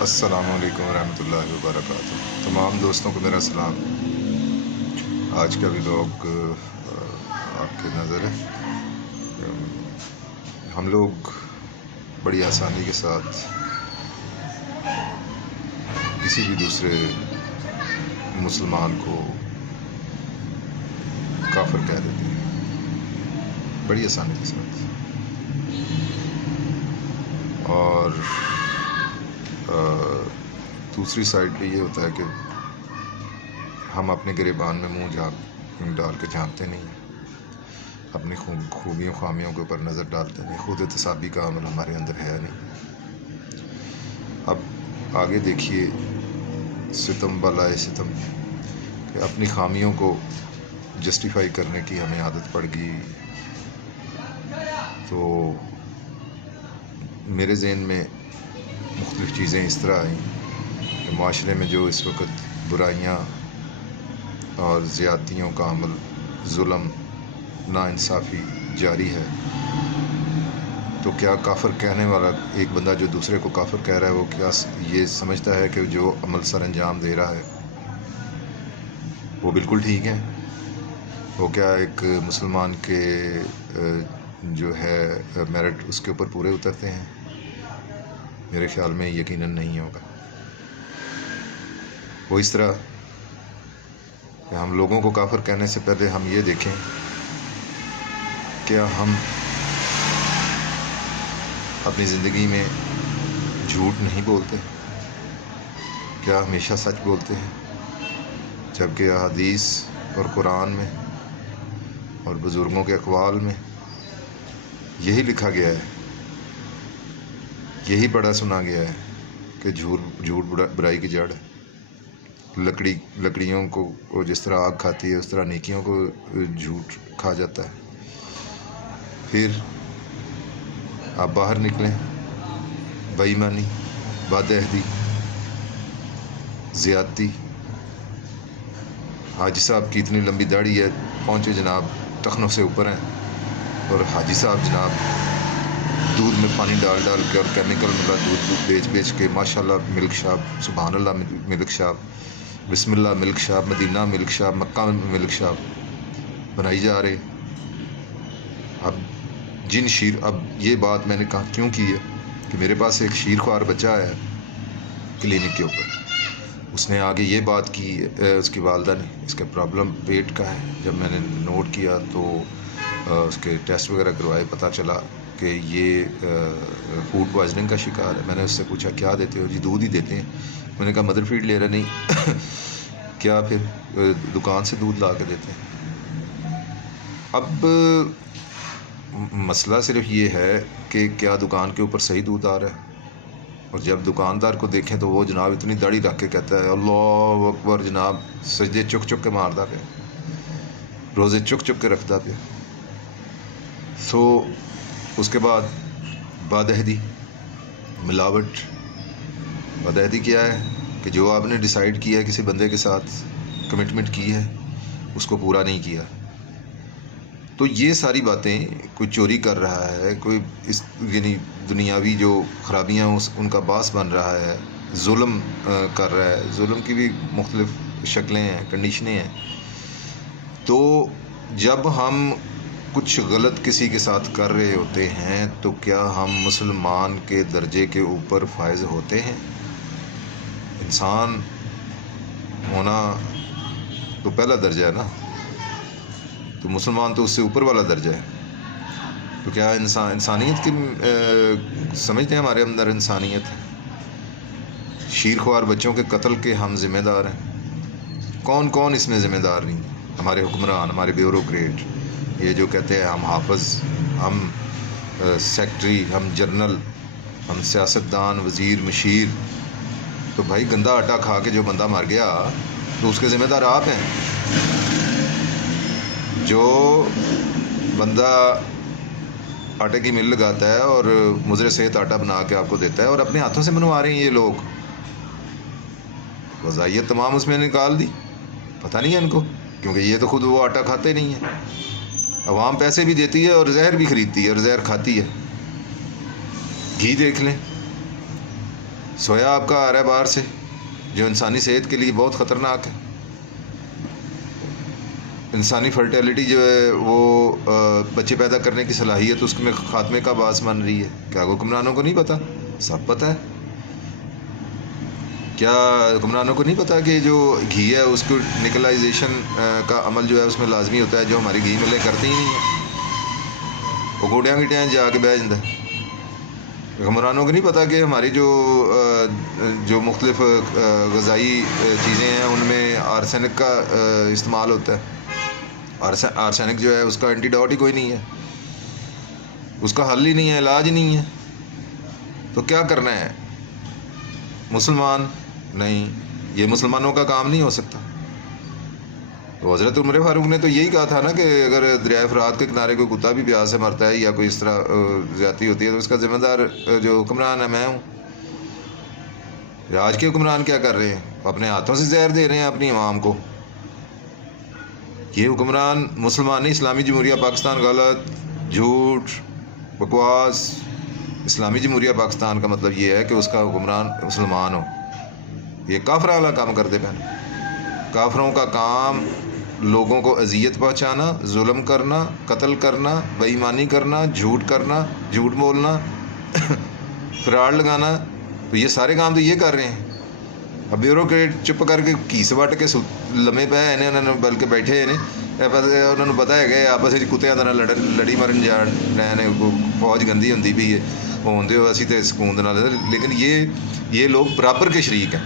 السلام علیکم ورحمۃ اللہ وبرکاتہ۔ تمام دوستوں کو میرا سلام۔ آج کا ولاگ آپ کی نظر ہے۔ ہم لوگ بڑی آسانی کے ساتھ کسی بھی دوسرے مسلمان کو کافر کہہ دیتے ہیں، بڑی آسانی کے ساتھ۔ اور دوسری سائڈ پہ یہ ہوتا ہے کہ ہم اپنے گریبان میں منہ ڈال کے جھانکتے نہیں ہیں، اپنی خوبیوں خامیوں کے اوپر نظر ڈالتے نہیں، خود احتسابی کا عمل ہمارے اندر ہے نہیں۔ اب آگے دیکھیے ستم بالائے ستم، کہ اپنی خامیوں کو جسٹیفائی کرنے کی ہمیں عادت پڑ گئی۔ تو میرے ذہن میں مختلف چیزیں اس طرح آئیں کہ معاشرے میں جو اس وقت برائیاں اور زیادتیوں کا عمل، ظلم، ناانصافی جاری ہے، تو کیا کافر کہنے والا ایک بندہ جو دوسرے کو کافر کہہ رہا ہے، وہ کیا یہ سمجھتا ہے کہ جو عمل سر انجام دے رہا ہے وہ بالکل ٹھیک ہے؟ وہ کیا ایک مسلمان کے جو ہے میرٹ اس کے اوپر پورے اترتے ہیں؟ میرے خیال میں یقیناً نہیں ہوگا۔ وہ اس طرح کہ ہم لوگوں کو کافر کہنے سے پہلے ہم یہ دیکھیں کیا ہم اپنی زندگی میں جھوٹ نہیں بولتے، کیا ہمیشہ سچ بولتے ہیں، جبکہ احادیث اور قرآن میں اور بزرگوں کے اقوال میں یہی لکھا گیا ہے، یہی پڑھا سنا گیا ہے کہ جھوٹ برائی کی جڑ ہے۔ لکڑیوں کو جس طرح آگ کھاتی ہے، اس طرح نیکیوں کو جھوٹ کھا جاتا ہے۔ پھر آپ باہر نکلیں، بے ایمانی، بد عہدی، زیادتی۔ حاجی صاحب کی اتنی لمبی داڑھی ہے، پہنچے جناب ٹخنوں سے اوپر ہیں، اور حاجی صاحب جناب دودھ میں پانی ڈال کے اور کیمیکل ملا دودھ بیچ کے ماشاءاللہ ملک شاپ، سبحان اللہ ملک شاپ، بسم اللہ ملک شاپ، مدینہ ملک شاپ، مکہ ملک شاپ بنائی جا رہے۔ اب یہ بات میں نے کہا کیوں کی ہے کہ میرے پاس ایک شیر خوار بچہ آیا کلینک کے اوپر، اس نے آگے یہ بات کی، اس کی والدہ نے، اس کا پرابلم پیٹ کا ہے۔ جب میں نے نوٹ کیا تو اس کے ٹیسٹ وغیرہ کروائے، پتہ چلا کہ یہ فوڈ پوائزننگ کا شکار ہے۔ میں نے اس سے پوچھا کیا دیتے ہو؟ جی دودھ ہی دیتے ہیں۔ میں نے کہا مدر فیڈ لے رہا؟ نہیں۔ کیا پھر دکان سے دودھ لا کے دیتے ہیں؟ اب مسئلہ صرف یہ ہے کہ کیا دکان کے اوپر صحیح دودھ آ رہا ہے؟ اور جب دکاندار کو دیکھیں تو وہ جناب اتنی داڑھی رکھ کے کہتا ہے اللہ اکبر، جناب سجدے چک کے ماردا پہ، روزے چک کے رکھتا پہ۔ سو اس کے بعد بد عہدی، ملاوٹ۔ بد عہدی کیا ہے کہ جو آپ نے ڈیسائیڈ کیا ہے کسی بندے کے ساتھ، کمٹمنٹ کی ہے، اس کو پورا نہیں کیا۔ تو یہ ساری باتیں، کوئی چوری کر رہا ہے، کوئی یعنی دنیاوی جو خرابیاں ان کا باعث بن رہا ہے، ظلم کر رہا ہے۔ ظلم کی بھی مختلف شکلیں ہیں، کنڈیشنیں ہیں۔ تو جب ہم کچھ غلط کسی کے ساتھ کر رہے ہوتے ہیں تو کیا ہم مسلمان کے درجے کے اوپر فائز ہوتے ہیں؟ انسان ہونا تو پہلا درجہ ہے نا، تو مسلمان تو اس سے اوپر والا درجہ ہے۔ تو کیا انسانیت کی سمجھتے ہیں ہمارے اندر انسانیت ہے؟ شیرخوار بچوں کے قتل کے ہم ذمہ دار ہیں۔ کون اس میں ذمہ دار نہیں؟ ہمارے حکمران، ہمارے بیوروکریٹ، یہ جو کہتے ہیں ہم حافظ، ہم سیکٹری، ہم جنرل، ہم سیاستدان، وزیر، مشیر۔ تو بھائی گندا آٹا کھا کے جو بندہ مر گیا تو اس کے ذمہ دار آپ ہیں۔ جو بندہ آٹے کی مل لگاتا ہے اور مضر صحت آٹا بنا کے آپ کو دیتا ہے اور اپنے ہاتھوں سے بنوا رہے ہیں یہ لوگ، وظائیت تمام اس میں نکال دی، پتہ نہیں ہے ان کو، کیونکہ یہ تو خود وہ آٹا کھاتے نہیں ہیں۔ عوام پیسے بھی دیتی ہے اور زہر بھی خریدتی ہے اور زہر کھاتی ہے۔ گھی دیکھ لیں، سویا آپ کا آ رہا ہے باہر سے جو انسانی صحت کے لیے بہت خطرناک ہے. انسانی فرٹیلٹی جو ہے وہ بچے پیدا کرنے کی صلاحیت اس میں خاتمے کا باعث بن رہی ہے. کیا حکمرانوں کو نہیں پتہ؟ سب پتہ ہے. کیا حکمرانوں کو نہیں پتہ کہ جو گھی ہے اس کو نکلائزیشن کا عمل جو ہے اس میں لازمی ہوتا ہے, جو ہماری گھی ملیں کرتی ہی نہیں ہے, وہ گوڑیاں گٹیاں جا کے بہ جاتا ہے. حکمرانوں کو نہیں پتہ کہ ہماری جو مختلف غذائی چیزیں ہیں ان میں آرسینک کا استعمال ہوتا ہے. آرسینک جو ہے اس کا اینٹی ڈوٹ ہی کوئی نہیں ہے, اس کا حل ہی نہیں ہے, علاج ہی نہیں ہے. تو کیا کرنا ہے؟ مسلمان نہیں, یہ مسلمانوں کا کام نہیں ہو سکتا. تو حضرت عمر فاروق نے تو یہی کہا تھا نا کہ اگر دریائے فرات کے کنارے کوئی کتا بھی پیاس سے مرتا ہے یا کوئی اس طرح زیادتی ہوتی ہے تو اس کا ذمہ دار جو حکمران ہے میں ہوں. آج کے حکمران کیا کر رہے ہیں؟ اپنے ہاتھوں سے زہر دے رہے ہیں اپنی عوام کو. یہ حکمران مسلمان نہیں, اسلامی جمہوریہ پاکستان غلط, جھوٹ, بکواس. اسلامی جمہوریہ پاکستان کا مطلب یہ ہے کہ اس کا حکمران مسلمان ہو. یہ کافر والا کام کرتے پہلے. کافروں کا کام لوگوں کو اذیت پہنچانا, ظلم کرنا, قتل کرنا, بے ایمانی کرنا, جھوٹ کرنا, جھوٹ بولنا, فراڈ لگانا. تو یہ سارے کام تو یہ کر رہے ہیں. اب بیوروکریٹ چپ کر کے کیس وٹ کے لمے پہ انہوں نے بلکہ بیٹھے انہوں نے پتا ہے کہ آپس کتیاں طرح لڑی مرن جان رہے ہیں, فوج گندی ہوتی بھی ہے ہوتے ہو اسی تو سکون دے نال. لیکن یہ لوگ برابر کے شریک ہیں.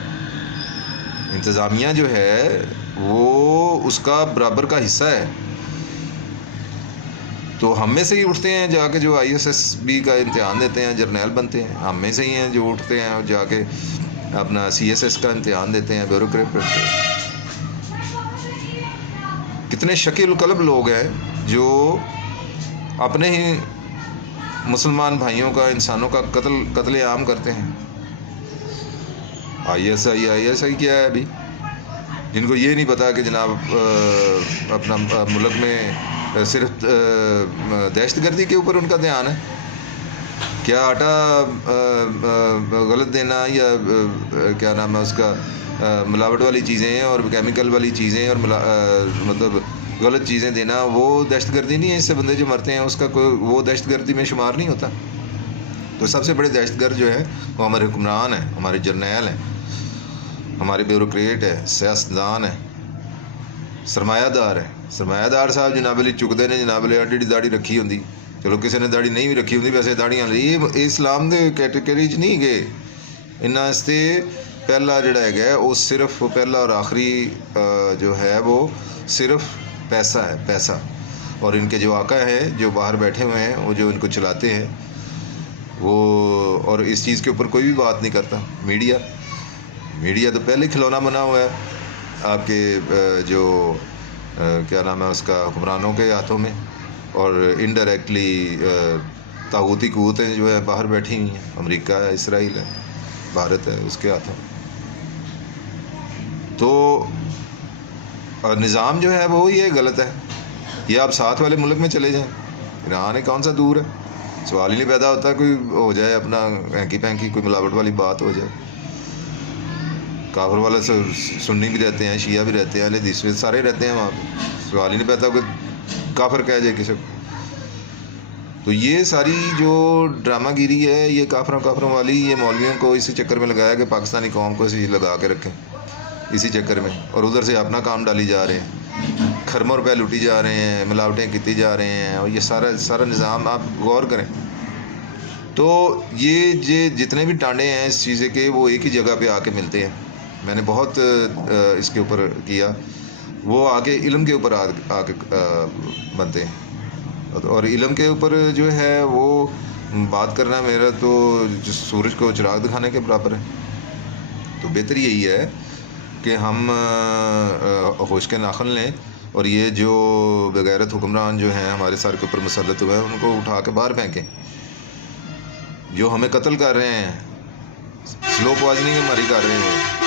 انتظامیہ جو ہے وہ اس کا برابر کا حصہ ہے. تو ہم میں سے ہی اٹھتے ہیں جا کے جو ISSB کا امتحان دیتے ہیں, جرنیل بنتے ہیں. ہم میں سے ہی ہیں جو اٹھتے ہیں اور جا کے اپنا CSS کا امتحان دیتے ہیں, بیوروکریٹ بنتے ہیں. کتنے شکیل القلب لوگ ہیں جو اپنے ہی مسلمان بھائیوں کا, انسانوں کا قتل عام کرتے ہیں. ISI کیا ہے ابھی, جن کو یہ نہیں پتا کہ جناب اپنا ملک میں صرف دہشت گردی کے اوپر ان کا دھیان ہے. کیا آٹا غلط دینا یا کیا نام ہے اس کا ملاوٹ والی چیزیں اور کیمیکل والی چیزیں اور مطلب غلط چیزیں دینا وہ دہشت گردی نہیں ہے؟ اس سے بندے جو مرتے ہیں اس کا کوئی وہ دہشت گردی میں شمار نہیں ہوتا. تو سب سے بڑے دہشت گرد جو ہے وہ ہمارے حکمران ہیں, ہمارے جرنیل ہیں, ہمارے بیوروکریٹ ہیں, سیاستدان ہیں, سرمایہ دار ہیں. سرمایہ دار صاحب جناب علی چکتے نے جناب علی ایڈی داڑھی رکھی ہوندی, چلو کسی نے داڑھی نہیں بھی رکھی ہوندی, ویسے داڑیاں یہ اسلام دے کیٹیگری چ نہیں گئے. انہاں واسطے پہلا جڑا ہے وہ صرف پہلا اور آخری جو ہے وہ صرف پیسہ ہے, پیسہ. اور ان کے جو آقا ہیں جو باہر بیٹھے ہوئے ہیں وہ جو ان کو چلاتے ہیں وہ, اور اس چیز کے اوپر کوئی بھی بات نہیں کرتا. میڈیا تو پہلے کھلونا بنا ہوا ہے آپ کے جو کیا نام ہے اس کا حکمرانوں کے ہاتھوں میں, اور انڈائریکٹلی طاغوتی قوتیں جو ہے باہر بیٹھی ہوئی ہیں. امریکہ ہے, اسرائیل ہے, بھارت ہے, اس کے ہاتھوں. تو نظام جو ہے وہ یہ غلط ہے. یہ آپ ساتھ والے ملک میں چلے جائیں, ایران ہے کون سا دور ہے, سوال ہی نہیں پیدا ہوتا کوئی ہو جائے اپنا ہینکی پینکی کوئی ملاوٹ والی بات ہو جائے. کافر والے سنی بھی رہتے ہیں, شیعہ بھی رہتے ہیں, اہل حدیث بھی سارے رہتے ہیں وہاں پہ, سوال ہی نہیں پیدا کوئی کافر کہہ جائے کسی کو. تو یہ ساری جو ڈرامہ گیری ہے یہ کافروں والی, یہ مولویوں کو اسی چکر میں لگایا کہ پاکستانی قوم کو اسی لگا کے رکھیں اسی چکر میں, اور ادھر سے اپنا کام ڈالی جا رہے ہیں, کھرموں روپے لوٹی جا رہے ہیں, ملاوٹیں کیتی جا رہے ہیں. اور یہ سارا نظام آپ غور کریں تو یہ جتنے بھی ٹانڈے ہیں اس چیزیں کے وہ ایک ہی جگہ پہ آ کے ملتے ہیں. میں نے بہت اس کے اوپر کیا, وہ آگے علم کے اوپر آ کے بنتے ہیں. اور علم کے اوپر جو ہے وہ بات کرنا میرا تو سورج کو چراغ دکھانے کے برابر ہے. تو بہتر یہی ہے کہ ہم ہوش کے ناخن لیں اور یہ جو بغیرت حکمران جو ہیں ہمارے سر کے اوپر مسلط ہوئے ہیں ان کو اٹھا کے باہر پھینکیں. جو ہمیں قتل کر رہے ہیں, سلو پوائزننگ ہماری کر رہے ہیں,